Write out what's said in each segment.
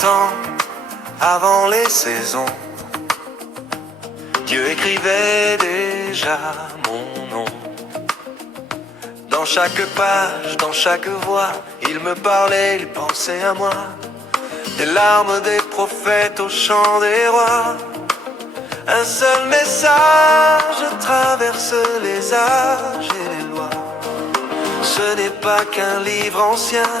temps, avant les saisons, Dieu écrivait déjà mon nom. Dans chaque page, dans chaque voix, il me parlait, il pensait à moi. Des larmes des prophètes au chant des rois. Un seul message traverse les âges et les lois. Ce n'est pas qu'un livre ancien,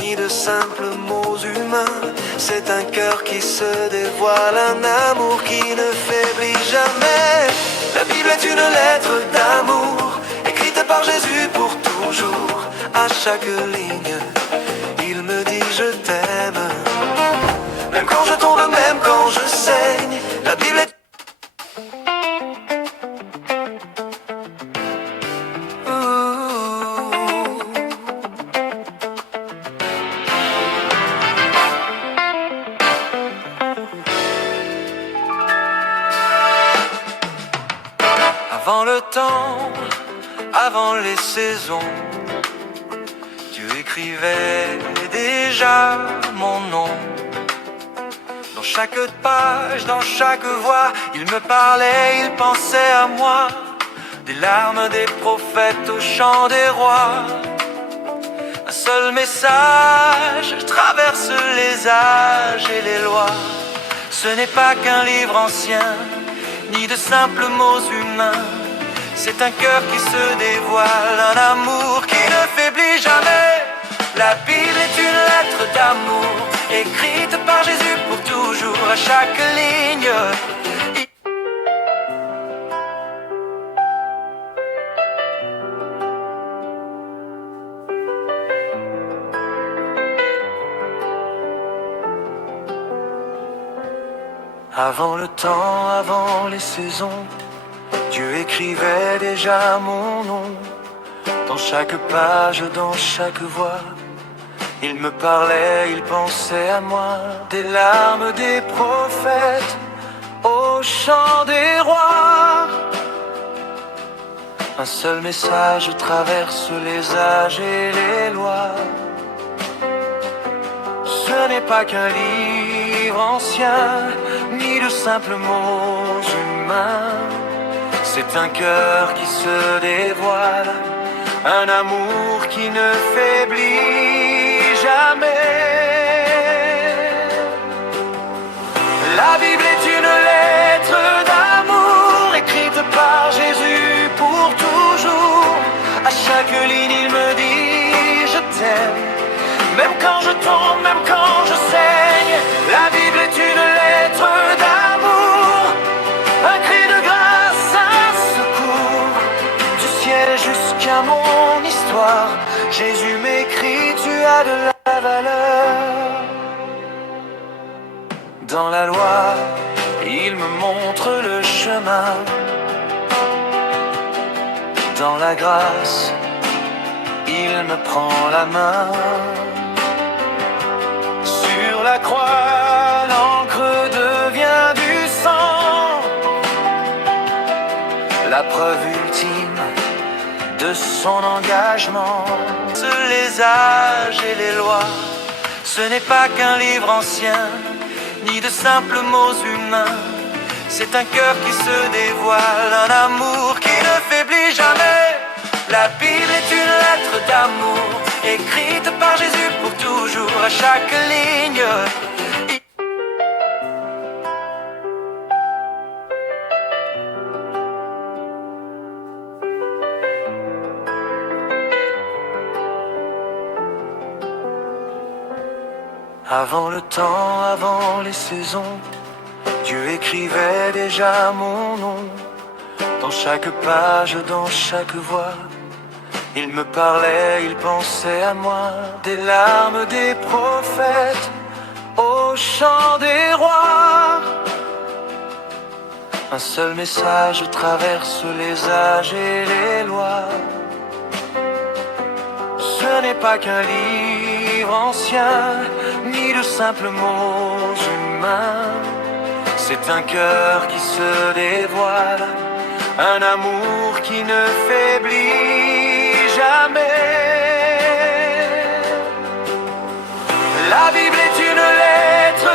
ni de simples mots humains. C'est un cœur qui se dévoile, un amour qui ne faiblit jamais. La Bible est une lettre d'amour, écrite par Jésus pour toujours. À chaque ligne, il me dit je t'aime. Même quand je tombe, même quand je saigne, la Bible est... Avant le temps, avant les saisons, Dieu écrivait déjà mon nom. Dans chaque page, dans chaque voix, il me parlait, il pensait à moi. Des larmes des prophètes au chant des rois. Un seul message traverse les âges et les lois. Ce n'est pas qu'un livre ancien, ni de simples mots humains. C'est un cœur qui se dévoile, un amour qui ne faiblit jamais. La Bible est une lettre d'amour, écrite par Jésus pour toujours. À chaque ligne, avant le temps, avant les saisons, Dieu écrivait déjà mon nom. Dans chaque page, dans chaque voix, il me parlait, il pensait à moi. Des larmes des prophètes au chant des rois. Un seul message traverse les âges et les lois. Ce n'est pas qu'un livre ancien, ni de simples mots humains. C'est un cœur qui se dévoile, un amour qui ne faiblit jamais. La Bible est une lettre d'amour, écrite par Jésus pour toujours. À chaque ligne il me dit je t'aime. Même quand je tombe, même quand je saigne, la Bible est une lettre d'amour, un cri de grâce, un secours. Du ciel jusqu'à mon histoire, Jésus m'écrit, tu as de la valeur. Dans la loi, il me montre le chemin. Dans la grâce, il me prend la main. Sur la croix, l'encre devient du sang, la preuve ultime de son engagement. Les âges et les lois, ce n'est pas qu'un livre ancien, ni de simples mots humains. C'est un cœur qui se dévoile, un amour qui ne faiblit jamais. La Bible est une lettre d'amour, écrite par Jésus pour toujours. À chaque ligne, avant le temps, avant les saisons, Dieu écrivait déjà mon nom. Dans chaque page, dans chaque voix, il me parlait, il pensait à moi. Des larmes des prophètes au chant des rois. Un seul message traverse les âges et les lois. Ce n'est pas qu'un livre ancien, ni de simples mots humains. C'est un cœur qui se dévoile, un amour qui ne faiblit jamais. La Bible est une lettre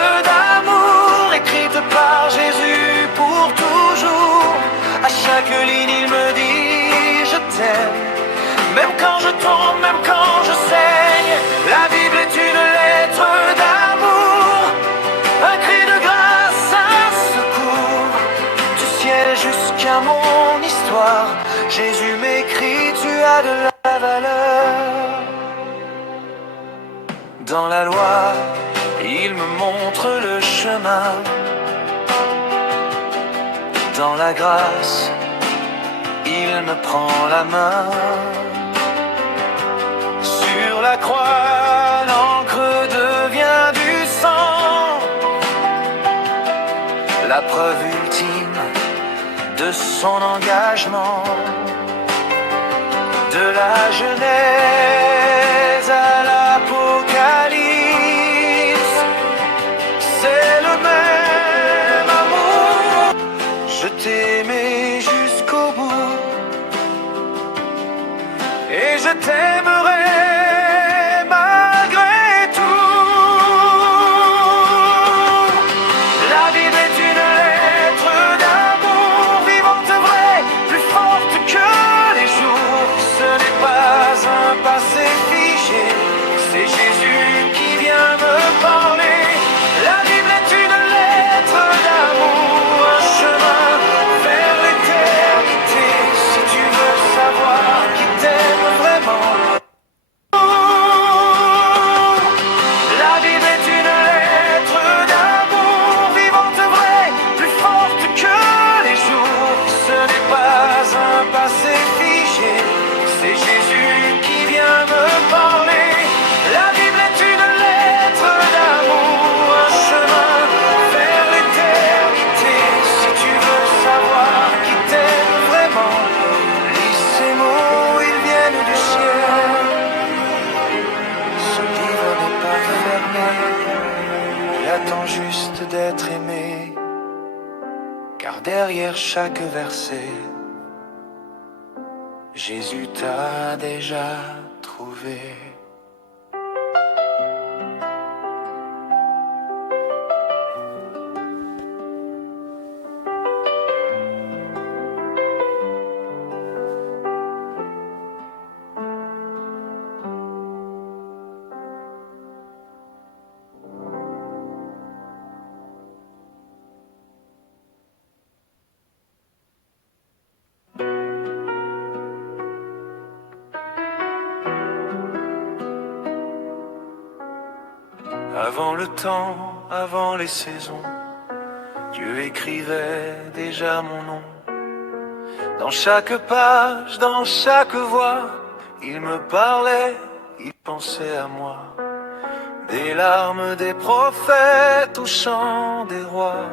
t'aime. Même quand je tombe, même quand je saigne, la Bible est une lettre d'amour, un cri de grâce, un secours. Du ciel jusqu'à mon histoire, Jésus m'écrit, tu as de la valeur. Dans la loi, il me montre le chemin. Dans la grâce, il me prend la main. Sur la croix, l'encre devient du sang, la preuve ultime de son engagement. De la Genèse à l'Apocalypse, c'est le même amour. Je t'aimais jusqu'au bout et je t'aimerai malgré tout. La Bible est une lettre d'amour, vivante, vraie, plus forte que les jours. Ce n'est pas un passé figé, c'est Jésus qui vient me parler. La Bible est une lettre d'amour, un chemin vers l'éternité. Si tu veux savoir qui t'aime vraiment, la Bible est une lettre d'amour, vivante, vraie, plus forte que les jours. Ce n'est pas un passé figé, c'est Jésus qui vient me parler. La Bible est une lettre d'amour, un chemin vers l'éternité. Si tu veux savoir qui t'aime vraiment, lis ces mots, ils viennent du ciel. Ce livre n'est pas fermé, il attend juste d'être aimé, car derrière chaque verset, Jésus t'a déjà trouvé. Avant le temps, avant les saisons, Dieu écrivait déjà mon nom. Dans chaque page, dans chaque voix, il me parlait, il pensait à moi. Des larmes des prophètes au chant des rois.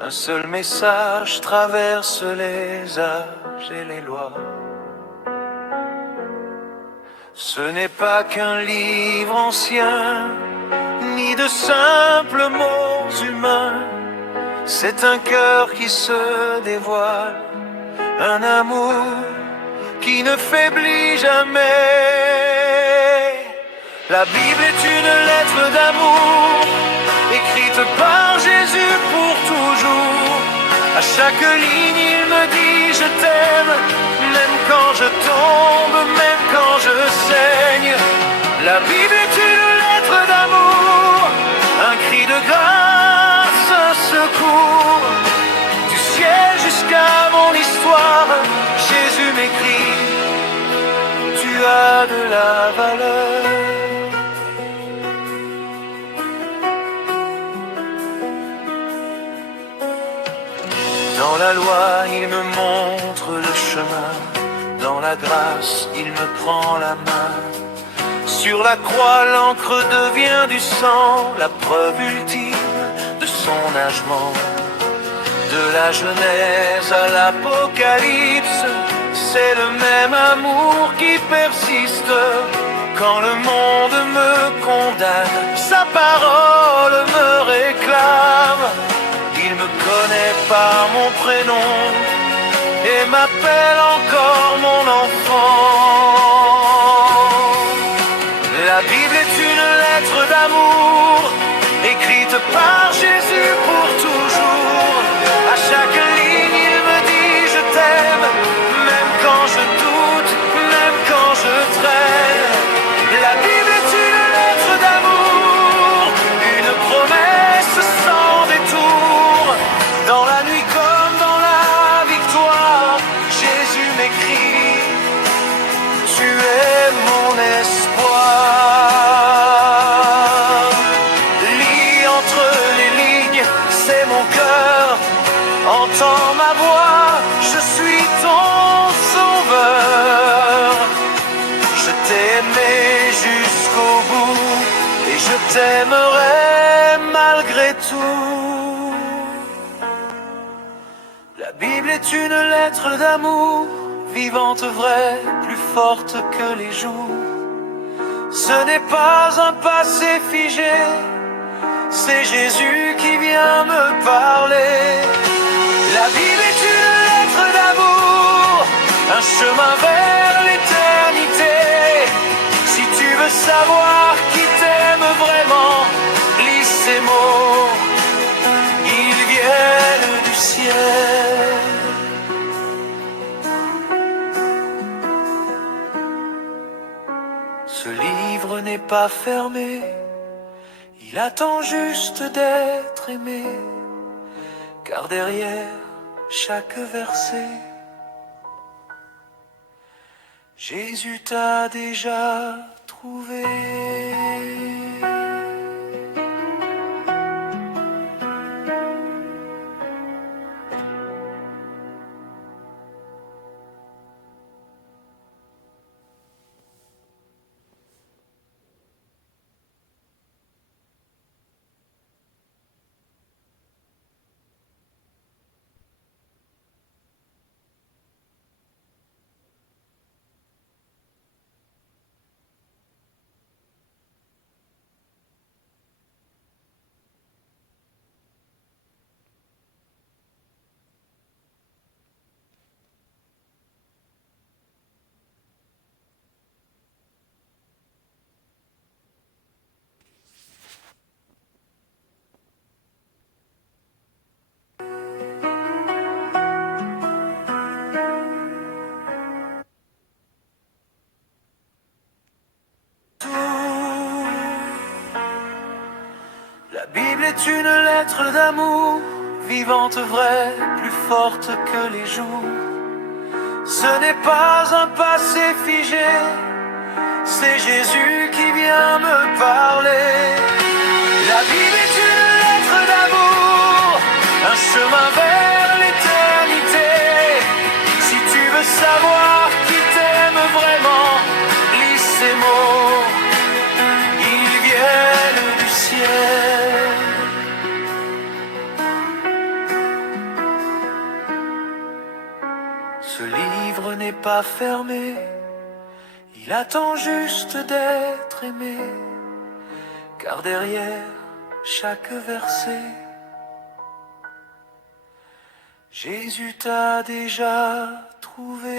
Un seul message traverse les âges et les lois. Ce n'est pas qu'un livre ancien, ni de simples mots humains. C'est un cœur qui se dévoile, un amour qui ne faiblit jamais. La Bible est une lettre d'amour, écrite par Jésus pour toujours. À chaque ligne il me dit je t'aime, même quand je tombe, même quand je saigne. La Bible est une lettre d'amour, un cri de grâce, un secours. Du ciel jusqu'à mon histoire, Jésus m'écrit, tu as de la valeur. Dans la loi, il me montre le chemin. Dans la grâce, il me prend la main. Sur la croix, l'encre devient du sang, la preuve ultime de son agement. De la Genèse à l'Apocalypse, c'est le même amour qui persiste. Quand le monde me condamne, sa parole me réclame. Il me connaît par mon prénom et m'appelle encore mon enfant. La Bible est une lettre d'amour, écrite par Jésus pour toujours. À chaque ligne il me dit je t'aime, La Bible est une lettre d'amour, vivante, vraie, plus forte que les jours. Ce n'est pas un passé figé, c'est Jésus qui vient me parler. La Bible est une lettre d'amour, un chemin vers l'éternité. Si tu veux savoir qui t'aime vraiment, lis ces mots, ils viennent du ciel. Ce livre n'est pas fermé, il attend juste d'être aimé, car derrière chaque verset, Jésus t'a déjà trouvé. La Bible est une lettre d'amour, vivante, vraie, plus forte que les jours. Ce n'est pas un passé figé, c'est Jésus qui vient me parler. La Bible est une lettre d'amour, un chemin vers l'éternité. Si tu veux savoir qui t'aime vraiment, lis ces mots, ils viennent du ciel. Ce livre n'est pas fermé, il attend juste d'être aimé, car derrière chaque verset, Jésus t'a déjà trouvé.